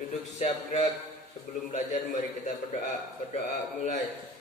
Duduk siap gerak. Sebelum belajar mari kita berdoa. Berdoa mulai.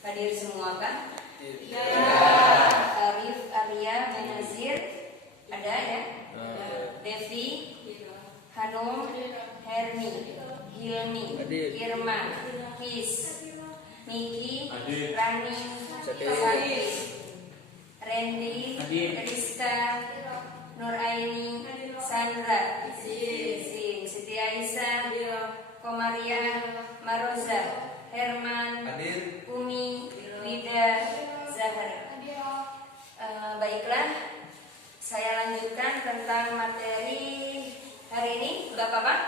Hadir semua kan? Iya. Arif, Arya, Benazir, ada ya? Devi, Hanum, Hermi, Hilmi, Irma, Kis, Niki, Rani, Sakti, Randy, Rizka, Nur Aini, Sandra, Siti Aisyah, Komaria, Maroza, Herman, Umi, Wida, Zahra. Baiklah, saya lanjutkan tentang materi hari ini. Bapak-bapak,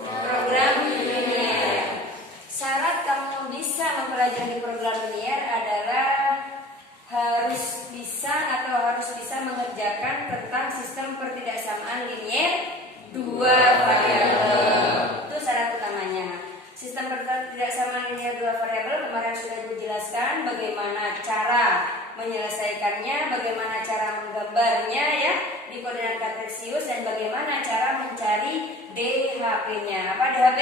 program linier. Syarat kamu bisa mempelajari program linier adalah harus bisa mengerjakan tentang sistem pertidaksamaan linier dua variabel. Itu syarat utamanya. Sistem pertidaksamaan linier dua variabel kemarin sudah dijelaskan bagaimana cara menyelesaikannya, bagaimana cara menggambarnya ya di koordinat kartesius, dan bagaimana cara mencari DHP-nya. Apa DHP?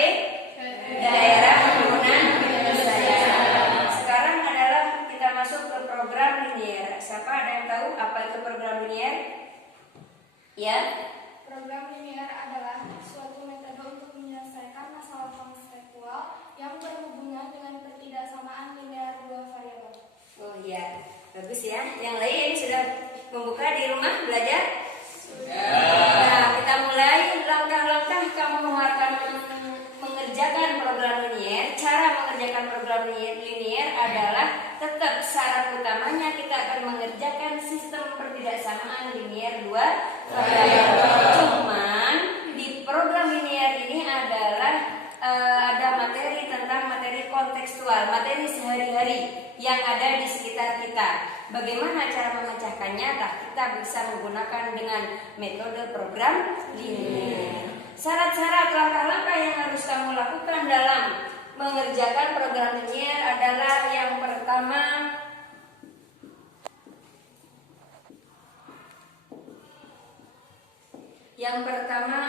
Daerah himpunan penyelesaian. Sekarang adalah kita masuk ke program linier. Siapa ada yang tahu apa itu program linier? Ya. Program linier adalah suatu metode untuk menyelesaikan masalah konseptual yang berhubungan dengan pertidaksamaan linier dua variabel. Oh iya, bagus ya. Yang lain sudah membuka di rumah belajar? Sudah. Nah, kita mulai langkah-langkah kamu akan mengerjakan program linier. Cara mengerjakan program linier adalah tetap syarat utamanya kita akan mengerjakan sistem pertidaksamaan linier dua variabel. Cuman di program linier ini adalah ada materi tentang materi kontekstual, materi sehari-hari yang ada di sekitar kita. Bagaimana cara memecahkannya? Nah, kita bisa menggunakan dengan metode program linier. Syarat-syarat langkah-langkah yang harus kamu lakukan dalam mengerjakan program linier adalah yang pertama,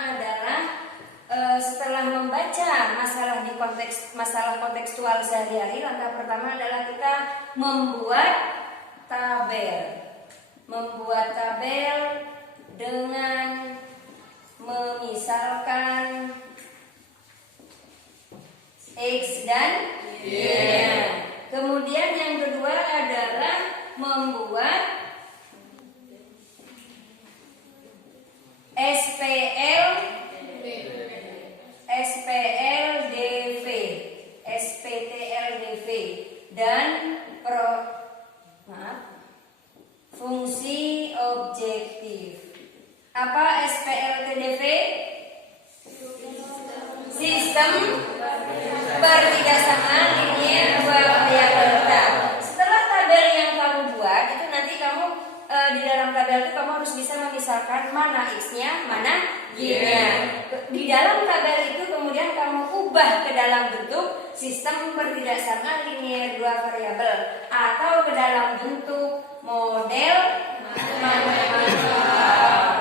adalah setelah membaca masalah kontekstual sehari-hari, langkah pertama adalah kita membuat tabel dengan memisalkan X dan Y. Kemudian yang kedua adalah membuat SPTLDV dan fungsi objektif. Apa SPLTDV? Sistem pertidaksamaan linier dua variabel. Setelah tabel yang kamu buat itu nanti kamu di dalam tabel itu kamu harus bisa memisahkan mana X-nya, mana Y-nya. Di dalam tabel itu kemudian kamu ubah ke dalam bentuk sistem pertidaksamaan linier dua variabel atau ke dalam bentuk model matematika.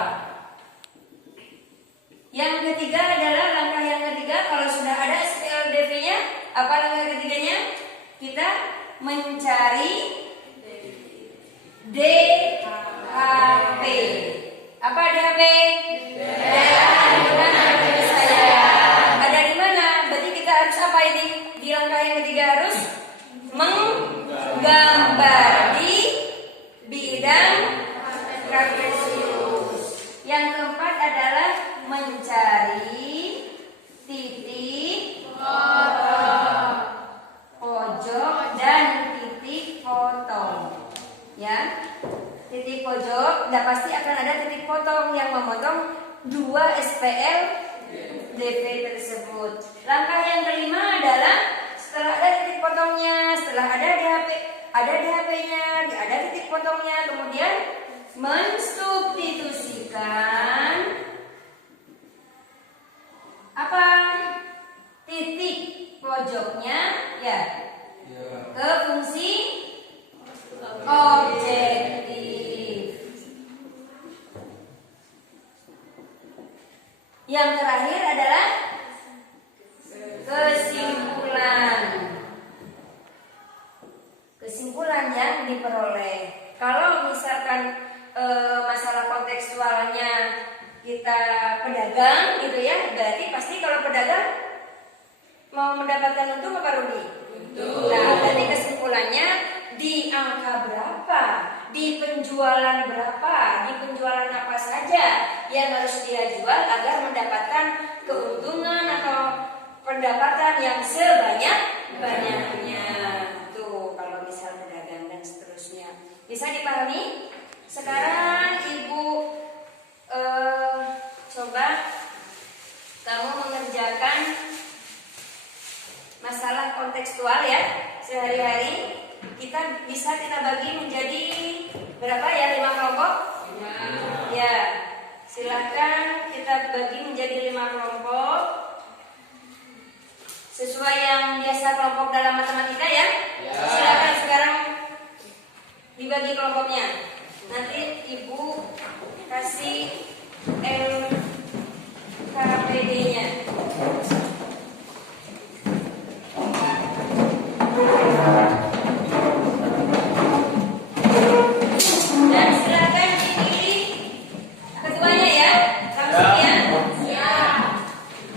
pasti akan ada titik potong yang memotong 2 SPL DP tersebut. Langkah yang kelima adalah setelah ada titik potongnya, setelah ada DHP-nya, ada titik potongnya, kemudian mensubstitusikan apa? Titik pojoknya ya ke fungsi objektif. Yang terakhir adalah kesimpulan. Kesimpulan yang diperoleh. Kalau misalkan masalah kontekstualnya kita pedagang gitu ya, berarti pasti kalau pedagang mau mendapatkan untung apa rugi? Nah, berarti kesimpulannya di angka berapa, di penjualan berapa, di penjualan apa saja yang harus dia jual agar mendapatkan keuntungan atau pendapatan yang sebanyak-banyaknya. Tuh kalau misal pedagang dan seterusnya. Bisa dipahami? Sekarang Ibu coba kamu mengerjakan masalah kontekstual ya sehari-hari. Kita bagi menjadi berapa ya, 5 kelompok? Ya, silahkan kita bagi menjadi 5 kelompok sesuai yang biasa kelompok dalam matematika ya. Silahkan sekarang dibagi kelompoknya. Nanti Ibu kasih LKPD-nya. Dan silakan dipilih ketuanya ya. Langsung ya.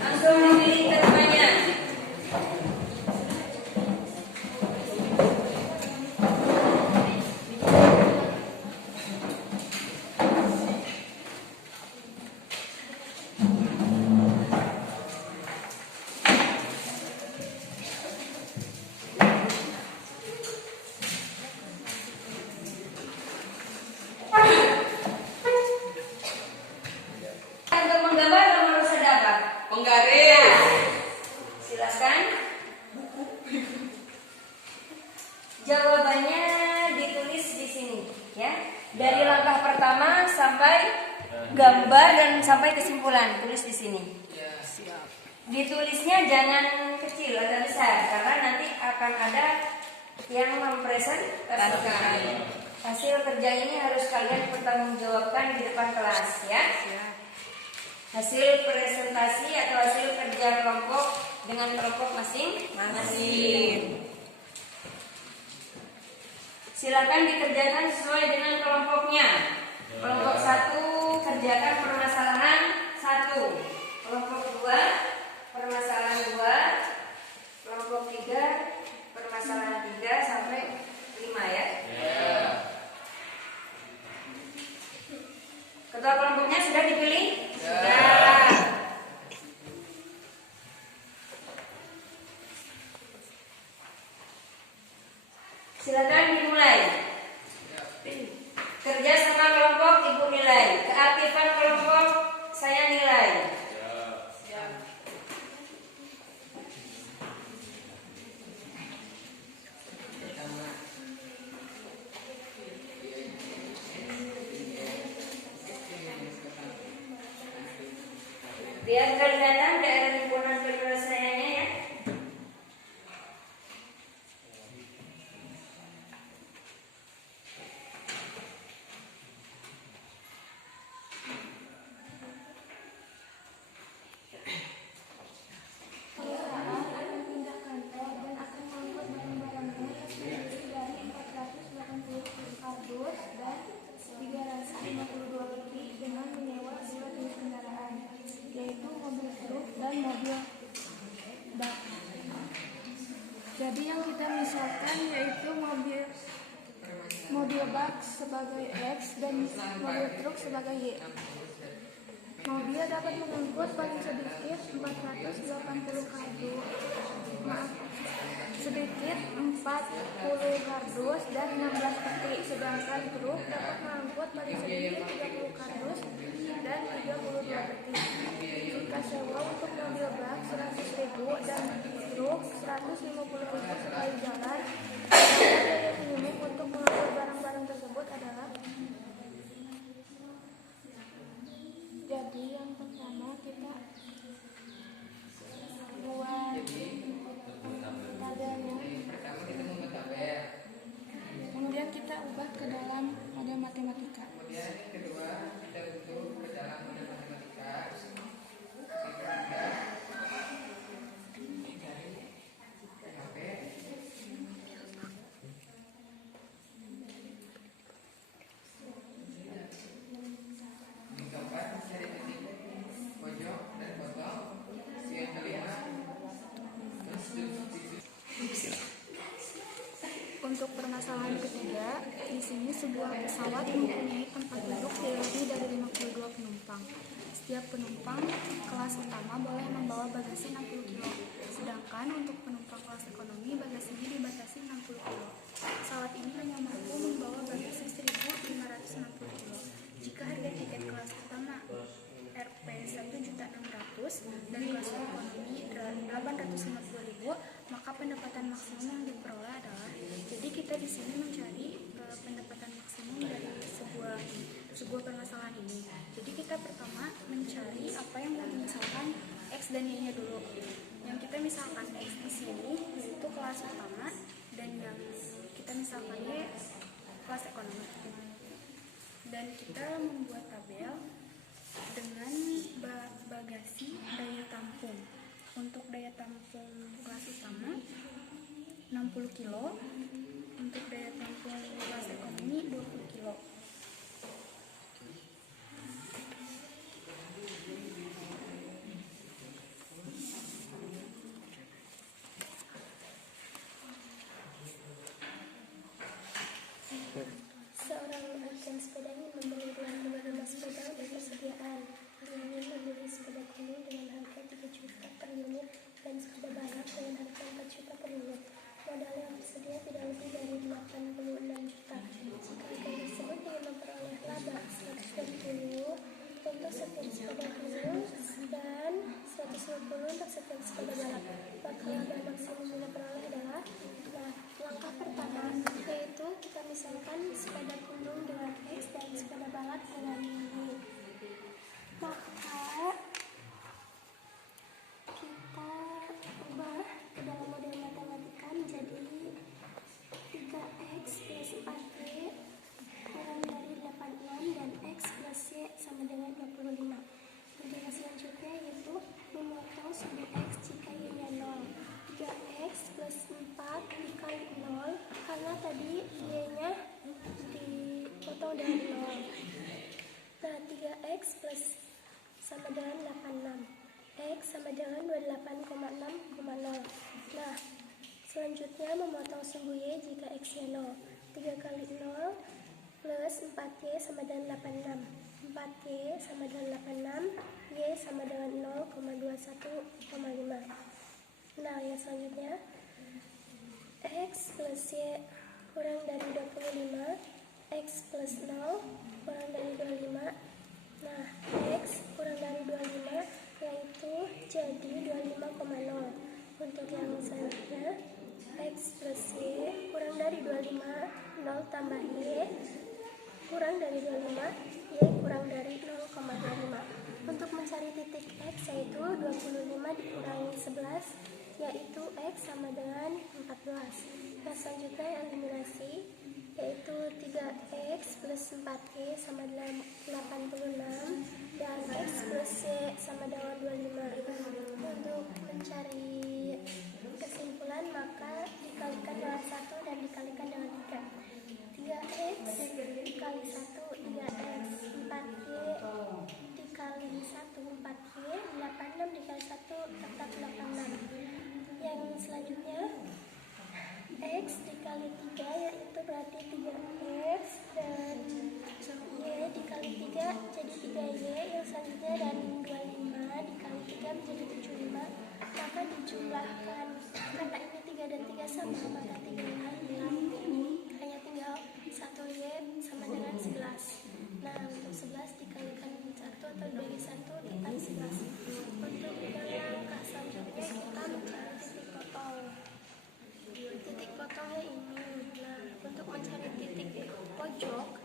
Langsung dipilih ketuanya. Untuk menggambar kamu harus ada apa? Penggaris. Silakan. Jawabannya ditulis di sini ya. Dari langkah pertama sampai gambar dan sampai kesimpulan tulis di sini. Ditulisnya jangan kecil, agak besar karena nanti akan ada yang mempresentasikan. Hasil kerja ini harus kalian pertanggungjawabkan di depan kelas ya. Hasil presentasi atau hasil kerja kelompok dengan kelompok masing-masing. Silakan dikerjakan sesuai dengan kelompoknya. Kelompok 1 kerjakan permasalahan 1. Kelompok 2 permasalahan 2. Kelompok 3 permasalahan 3 sampai 5 ya. Ketua kelompoknya sudah dipilih? Sudah. Silakan dimulai. Kerja sama kelompok Ibu nilai. Keaktifan kelompok saya nilai. Biar kelihatan daerah himpunan penyelesaiannya ya. Perusahaan akan pindah kantor dan akan mengangkut barang-barangnya terdiri dari 480 kardus dan 352 lebih dengan menyewa 2 jenis kendaraan, yaitu mobil truk dan mobil bak. Jadi yang kita misalkan yaitu mobil bak sebagai X dan mobil truk sebagai Y. Mobil dapat mengangkut paling sedikit 480 kardus, sedikit 40 kardus dan 16 peti, sedangkan truk dapat mengangkut paling sedikit dan truk 150.000 sekali jalan. Sedangkan biaya minimum untuk mengangkut barang-barang tersebut adalah. Jadi yang pertama kita buat tabelnya, kemudian kita ubah ke dalam model matematika. Kemudian yang kedua kita untuk ke dalam model matematika. Untuk permasalahan ketiga, di sini sebuah pesawat mempunyai tempat duduk lebih dari 52 penumpang. Setiap penumpang kelas utama boleh membawa bagasi 60 kg, sedangkan untuk penumpang kelas ekonomi bagasinya dibatasi 60 kg. Pesawat ini hanya mampu membawa bagasi 1.560 kg. Jika harga tiket kelas utama Rp 1.600.000 dan kelas ekonomi 850.000, maka pendapatan maksimum yang diperoleh adalah. Jadi kita di sini mencari pendapatan maksimum dari sebuah permasalahan ini. Jadi kita pertama mencari apa yang misalkan X dan Y-nya dulu. Yang kita misalkan X di sini yaitu kelas utama dan yang kita misalkan Y kelas ekonomi. Dan kita membuat tabel dengan bagasi daya tampung. Untuk daya tampung kelas utama 60 kg, untuk daya tampung kelas ekonomi 20 kg. Seorang agen sepeda ini membeli 2,5 sepeda untuk persediaan. Dia ingin membeli sepeda kuning dengan harga 3 juta per unit dan sepeda balap dengan harga 4 juta per unit. Modal yang tersedia tidak lebih dari 86 juta. Jika agen tersebut ingin memperoleh laba 120 untuk setiap sepeda kuning dan 150 untuk setiap sepeda balap, maka laba maksimum yang diperoleh adalah. Langkah pertama yaitu kita misalkan sepeda kuning dengan X dan sepeda balap dengan Y. Maka kita ubah ke dalam model matematika menjadi 3X plus 4Y kurang dari 86 dan X plus Y sama dengan 25. Untuk yang selanjutnya yaitu memotong sumbu X jika Y-nya 0. 3X plus 4 dikali 0 karena tadi Y-nya dipotong dari 0. Nah, 3X plus sama dengan 86. X sama dengan 28,6,0. Nah, selanjutnya memotong sumbu Y jika X-nya 0. 3 kali 0 plus 4Y sama dengan 86. 4Y sama dengan 86, Y sama dengan 0,21,5. Nah, yang selanjutnya X plus Y kurang dari 25, X plus 0 kurang dari 25. Nah, X kurang dari 25 yaitu jadi 25,0. Untuk yang selanjutnya X plus Y kurang dari 25, 0 tambah Y kurang dari 25, Y kurang dari 0,25. Untuk mencari titik X yaitu 25 dikurangi 11 yaitu X sama dengan 14. Nah, selanjutnya eliminasi yaitu 3X plus 4Y sama dengan 86 dan X plus Y sama dengan 25. Untuk mencari kesimpulan maka dikalikan dengan 1 dan dikalikan dengan 3. 3X dikali 1 3X, 4Y dikali 1 4Y, 86 dikali 1 tetap 86. Yang selanjutnya X dikali 3 yaitu berarti 3X dan Y dikali 3 jadi 3Y. Yang selanjutnya dan 25 dikali 3 menjadi 75. Maka dijumlahkan karena ini 3 dan 3 sama maka 3 kali 6 hanya tinggal 1Y sama dengan 11. Nah, untuk 11 dikalikan 1 atau dibagi 1 tetap 11. Untuk langkah selanjutnya kita mencari pojok,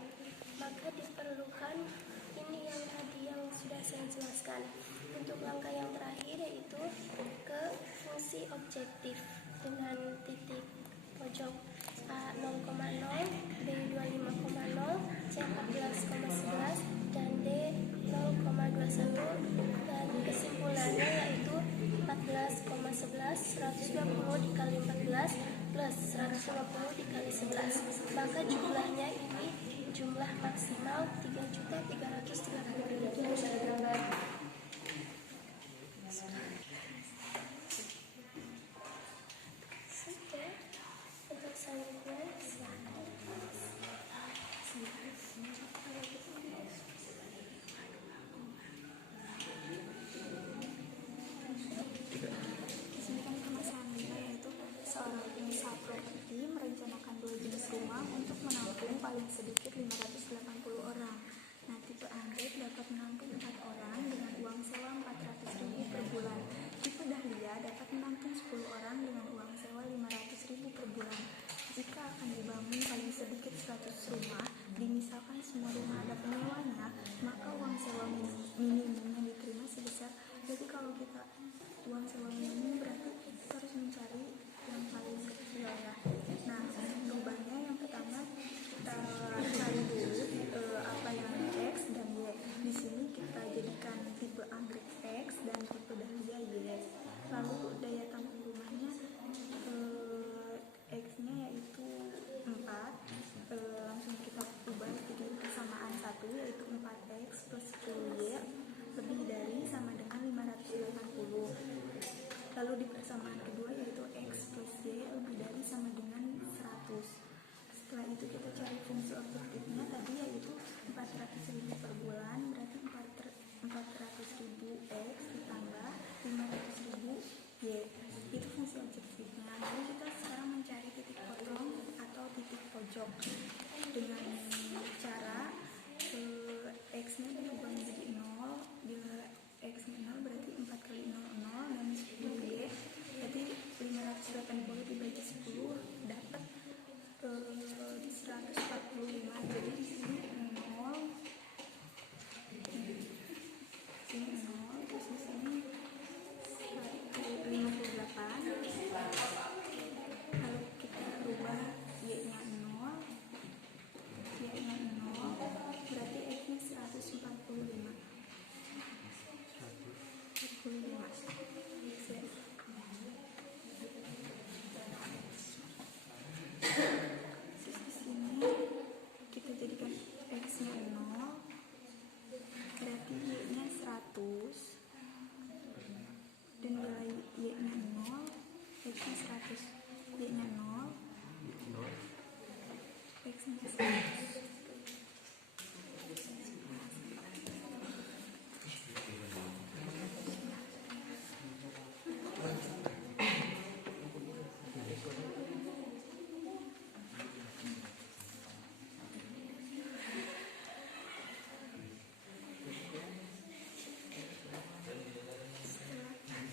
maka diperlukan ini yang tadi yang sudah saya jelaskan. Untuk langkah yang terakhir yaitu ke fungsi objektif dengan titik pojok A 0,0, B 25,0, C 14,11 dan D 0,21, dan kesimpulannya yaitu 14,11 120 dikali 14 plus 150 dikali 11, maka jumlahnya ini jumlah maksimal 3.330.000. Saya gambar. Sudah. Untuk selanjutnya silakan. Di sini kan permasalahannya yaitu seorang pengusaha properti merencanakan 2 jenis rumah untuk menampung paling sedikit 580 orang. Nah, tipe anggrek dapat menampung 4 orang dengan uang sewa 400.000 per bulan. Tipe dahlia dapat menampung 10 orang dengan uang sewa 500.000 per bulan. Jika akan dibangun paling sedikit 100 rumah, dimisalkan semua rumah ada penyewanya, maka uang sewa minimum yang diterima sebesar, jadi kalau kita uang sewa minimum berarti kita harus mencari yang paling kecil ya. Nah, rubahnya yang pertama kita cari dulu apa yang X dan Y. Di sini kita jadikan tipe anggrek X dan tipe dahlia Y. Lalu daya tampung rumahnya X-nya yaitu 4. Langsung kita ubah jadi persamaan 1 yaitu 4X plus 10Y lebih dari sama dengan 580. Lalu di persamaan kedua yaitu X plus Y lebih dari sama dengan 100. Setelah itu kita cari fungsi objektifnya tadi yaitu 400.000 per bulan, berarti 400.000 X ditambah 500.000 Y. Itu fungsi objektifnya. Lalu kita sekarang mencari titik potong atau titik pojok dengan cara X-nya diubah menjadi 0. Bila X-nya 0 berarti 4 kali 0, 0 dan 10Y berarti 580 dibagi 10 dapat 145. Jadi di sini 0, sini 0, terus di sini 158. Lalu kita rubah Y-nya 0, Y-nya 0 berarti X-nya 145. Terus di sini kita jadikan X-nya 0 berarti Y-nya 100 dan bila Y-nya 0 X-nya 100, Y-nya 0 X-nya 100.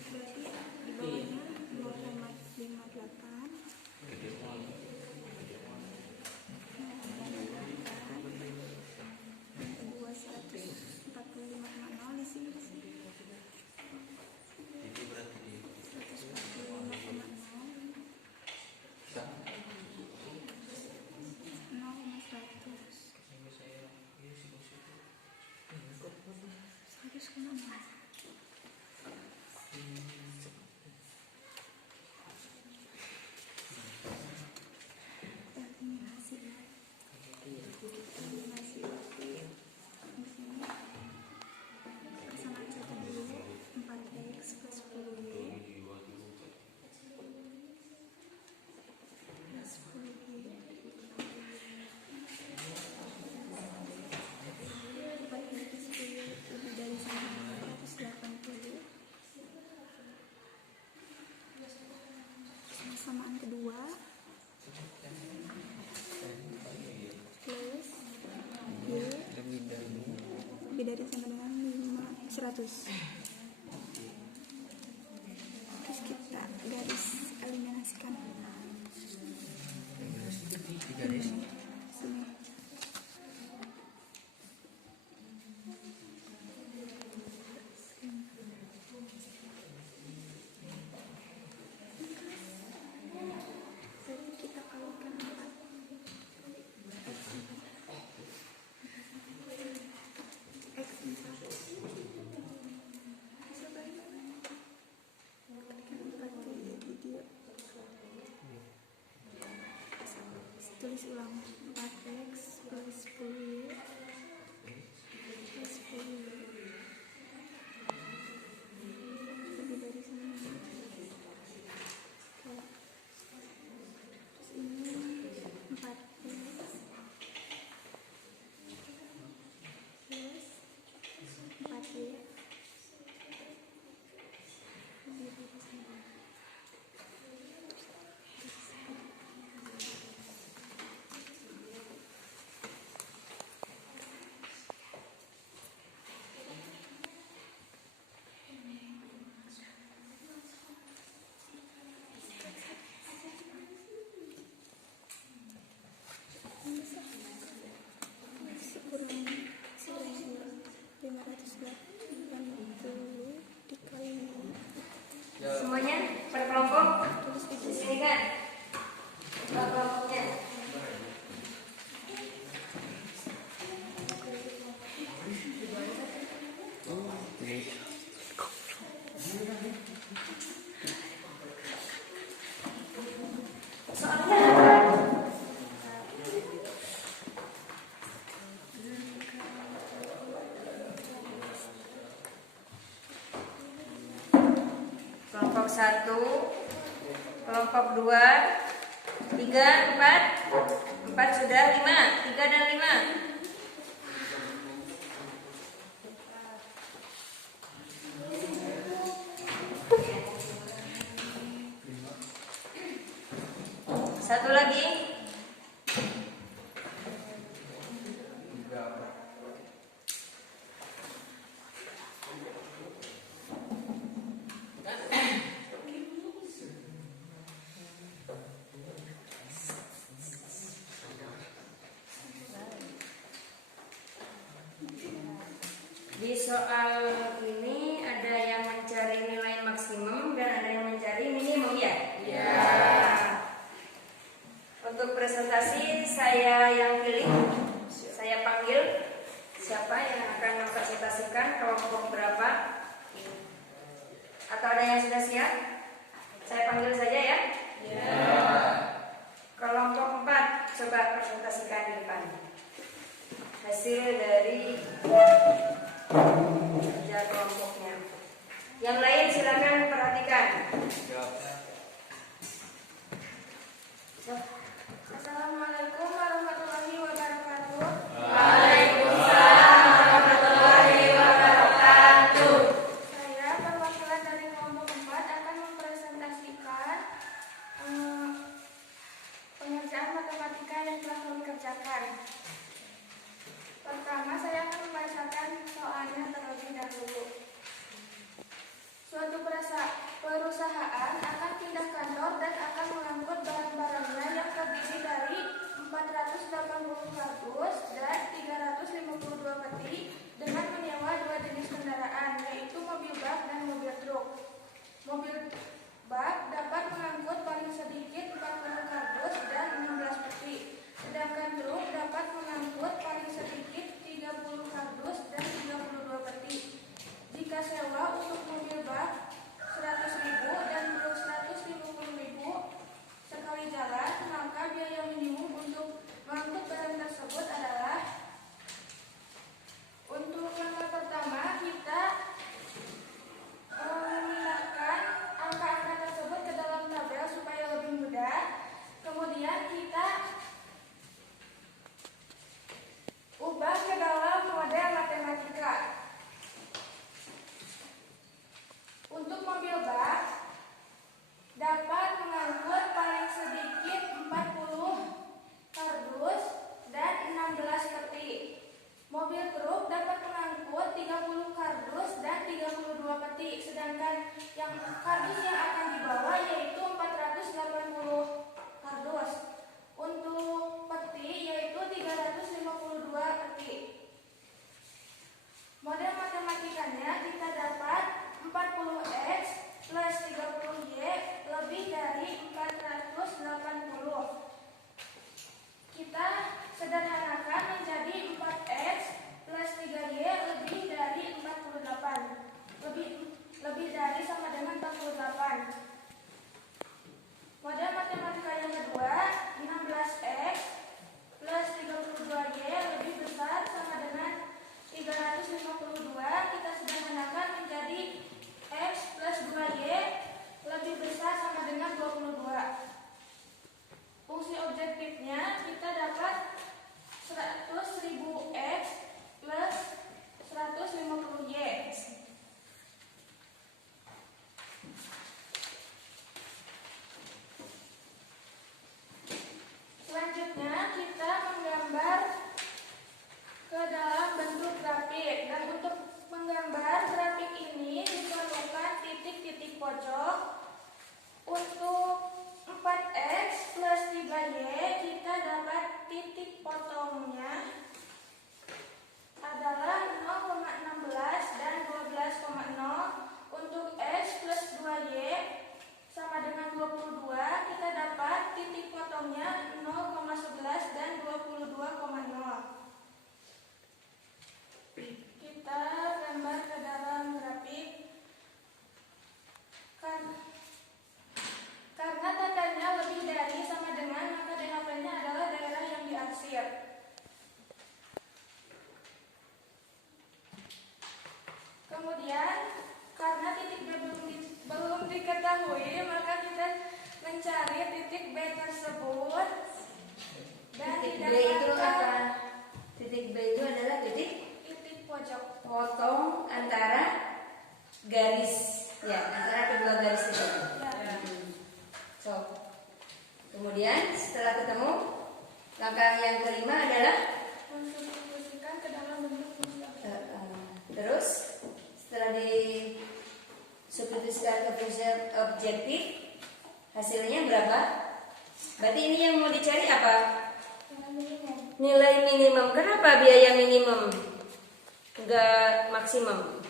Berarti di bawahnya 0,58, kedua 145,0 di sini 100,0. Persamaan satu dulu 4X plus 10Y plus 10Y 4X plus 10Y lebih dari sama 180. Persamaan kedua plus Y lebih dari sama dengan 100. Terus kita garis eliminasikan sini Kelompok 1, kelompok 2, 3, 4 sudah, 5, 3 dan 5. Satu lagi. Di soal ini ada yang mencari nilai maksimum dan ada yang mencari minimum ya? Iya. Untuk presentasi saya yang pilih, saya panggil siapa yang akan mempresentasikan kelompok berapa? Atau ada yang sudah siap? Saya panggil saja ya? Iya. Kelompok 4 coba presentasikan di depan. Hasil dari kerja kelompoknya. Yang lain silakan perhatikan. Assalamualaikum warahmatullahi wabarakatuh. Waalaikumsalam warahmatullahi wabarakatuh. Saya perwakilan dari kelompok 4 akan mempresentasikan pengerjaan matematika yang telah kami kerjakan. Pertama, saya akan membacakan soalnya terlebih dahulu. Suatu perusahaan akan pindah kantor dan akan mengangkut barang-barangnya yang terdiri dari 480 kardus dan 352 peti dengan menyewa dua jenis kendaraan, yaitu mobil bak dan mobil truk. Mobil bak dapat mengangkut paling sedikit 40 kardus dan 16 peti, sedangkan truk dapat mengangkut paling sedikit 30 kardus dan 32 peti. Jika sewa untuk mobil bak 100.000 dan truk 150.000 sekali jalan, maka biaya minimum untuk mengangkut barang tersebut adalah: untuk langkah pertama, kita memindahkan angka-angka tersebut ke dalam tabel supaya lebih mudah. Kemudian kita ubah ke dalam model matematika. Untuk mobil bak dapat mengangkut paling sedikit 40 kardus dan 16 peti. Mobil truk dapat mengangkut 30 kardus dan 32 peti, sedangkan yang kardus yang akan dibawa yaitu 480 kardus. Untuk peti yaitu 352 peti. Model matematikanya kita dapat 40x plus 30y lebih dari 480. Kita sederhanakan menjadi 4x plus 3y lebih dari 48. Lebih dari sama dengan 48. Model matematika yang kedua, 16x plus 32y lebih besar sama dengan 352. Kita sederhanakan menjadi x plus 2y lebih besar sama dengan 22. Fungsi objektifnya kita dapat 100.000x plus 150y. Selanjutnya kita menggambar ke dalam bentuk grafik, dan untuk menggambar grafik ini diperlukan titik-titik pojok. Untuk 4x plus 3y kita dapat titik potongnya adalah diketahui, maka kita mencari titik B tersebut dan Titik B itu didapatkan apa? Titik B itu adalah titik titik pojok. potong antara garis, ya, antara kedua garis itu. Ya. So, kemudian setelah ketemu, langkah yang kelima adalah Mensubstitusikan ke dalam bentuk fungsi objek. terus setelah disubstitusikan ke fungsi objektif, hasilnya berapa? Berarti ini yang mau dicari apa? Dengan minimum. Nilai minimum. Kenapa biaya minimum? Enggak maksimum.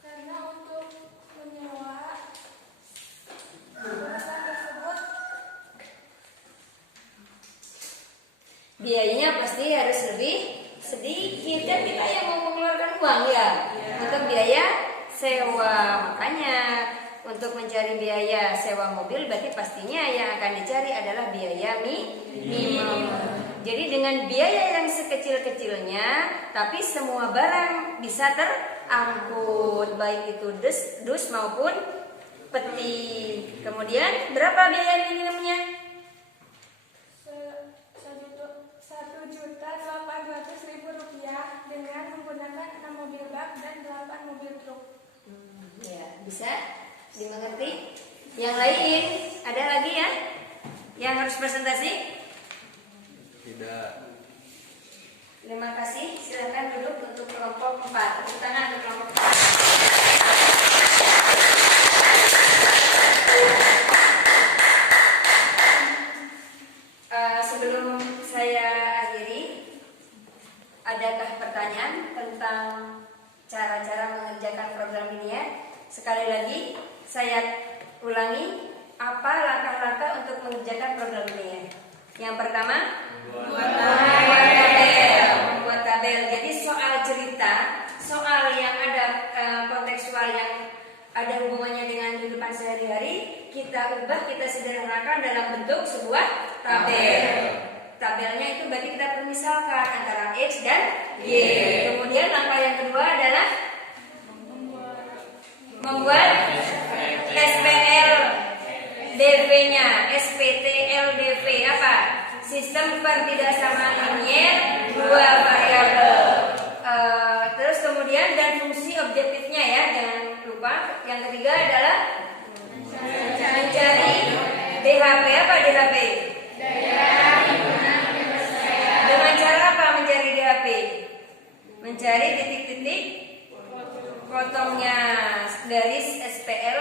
Karena untuk menyewa jasa tersebut Biayanya pasti harus lebih sedikit, kan kita yang mau mengeluarkan uang ya untuk biaya sewa. Makanya untuk mencari biaya sewa mobil berarti pastinya yang akan dicari adalah biaya minimum. Jadi dengan biaya yang sekecil-kecilnya tapi semua barang bisa terangkut, baik itu dus maupun peti. Kemudian berapa biaya minimumnya? 1.800.000 rupiah dengan menggunakan 6 mobil bak dan 8 mobil truk. Ya, bisa dimengerti. Yang lain ada lagi ya yang harus presentasi? Tidak. Terima kasih. Silakan duduk untuk kelompok 4. Tepuk tangan untuk kelompok 4. Sebelum saya akhiri, adakah pertanyaan tentang cara-cara mengerjakan program ini ya? Sekali lagi, saya ulangi, apa langkah-langkah untuk mengerjakan program ini ya? Yang pertama, membuat tabel. Jadi soal cerita, soal yang ada kontekstual yang ada hubungannya dengan kehidupan sehari-hari, kita ubah, kita sederhanakan dalam bentuk sebuah tabel. Tabelnya itu berarti kita permisalkan antara X dan Y. Kemudian langkah yang kedua adalah membuat SPL DV-nya, SPTLDV apa? Sistem pertidaksamaan linier dua variabel. Terus kemudian dan fungsi objektifnya ya, jangan lupa. Yang ketiga adalah mencari DHP. Apa DHP? Dengan cara apa mencari DHP? Mencari titik-titik potongnya dari SPL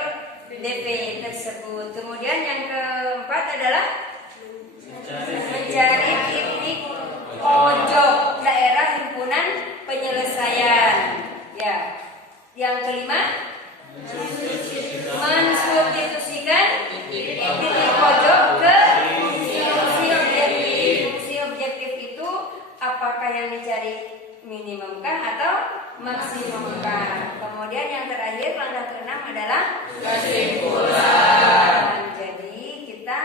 DP tersebut. Kemudian yang keempat adalah mencari titik pojok daerah himpunan penyelesaian. Ya. Yang kelima, mensubstitusikan titik pojok ke fungsi objektif. Fungsi objektif itu apakah yang dicari minimumkah atau maksimumkah? Kemudian yang terakhir langkah ke-6 adalah kesimpulan. Jadi kita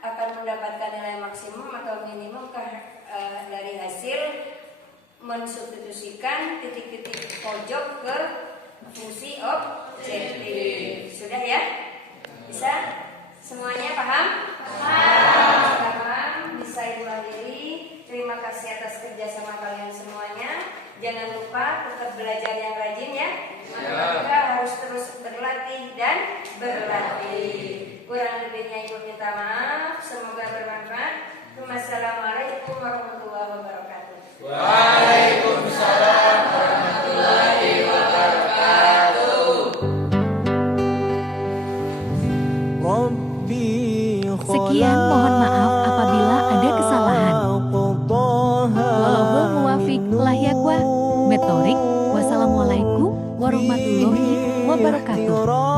akan mendapatkan nilai maksimum atau minimumkah dari hasil mensubstitusikan titik-titik pojok ke fungsi objektif. Sudah ya? Bisa? Semuanya paham? Paham. Bisa Ibu akhiri. Terima kasih atas kerjasama kalian semuanya. Jangan lupa tetap belajar yang rajin ya. Maka harus terus berlatih dan berlatih. Kurang lebihnya Ibu minta maaf. Semoga bermanfaat. Wassalamualaikum warahmatullahi wabarakatuh. Waalaikumsalam warahmatullahi wabarakatuh. Sekian, mohon maaf apabila ada kesalahan. Wallahul muwaffiq lahiyaqwa. Metorik. Wassalamualaikum warahmatullahi wabarakatuh.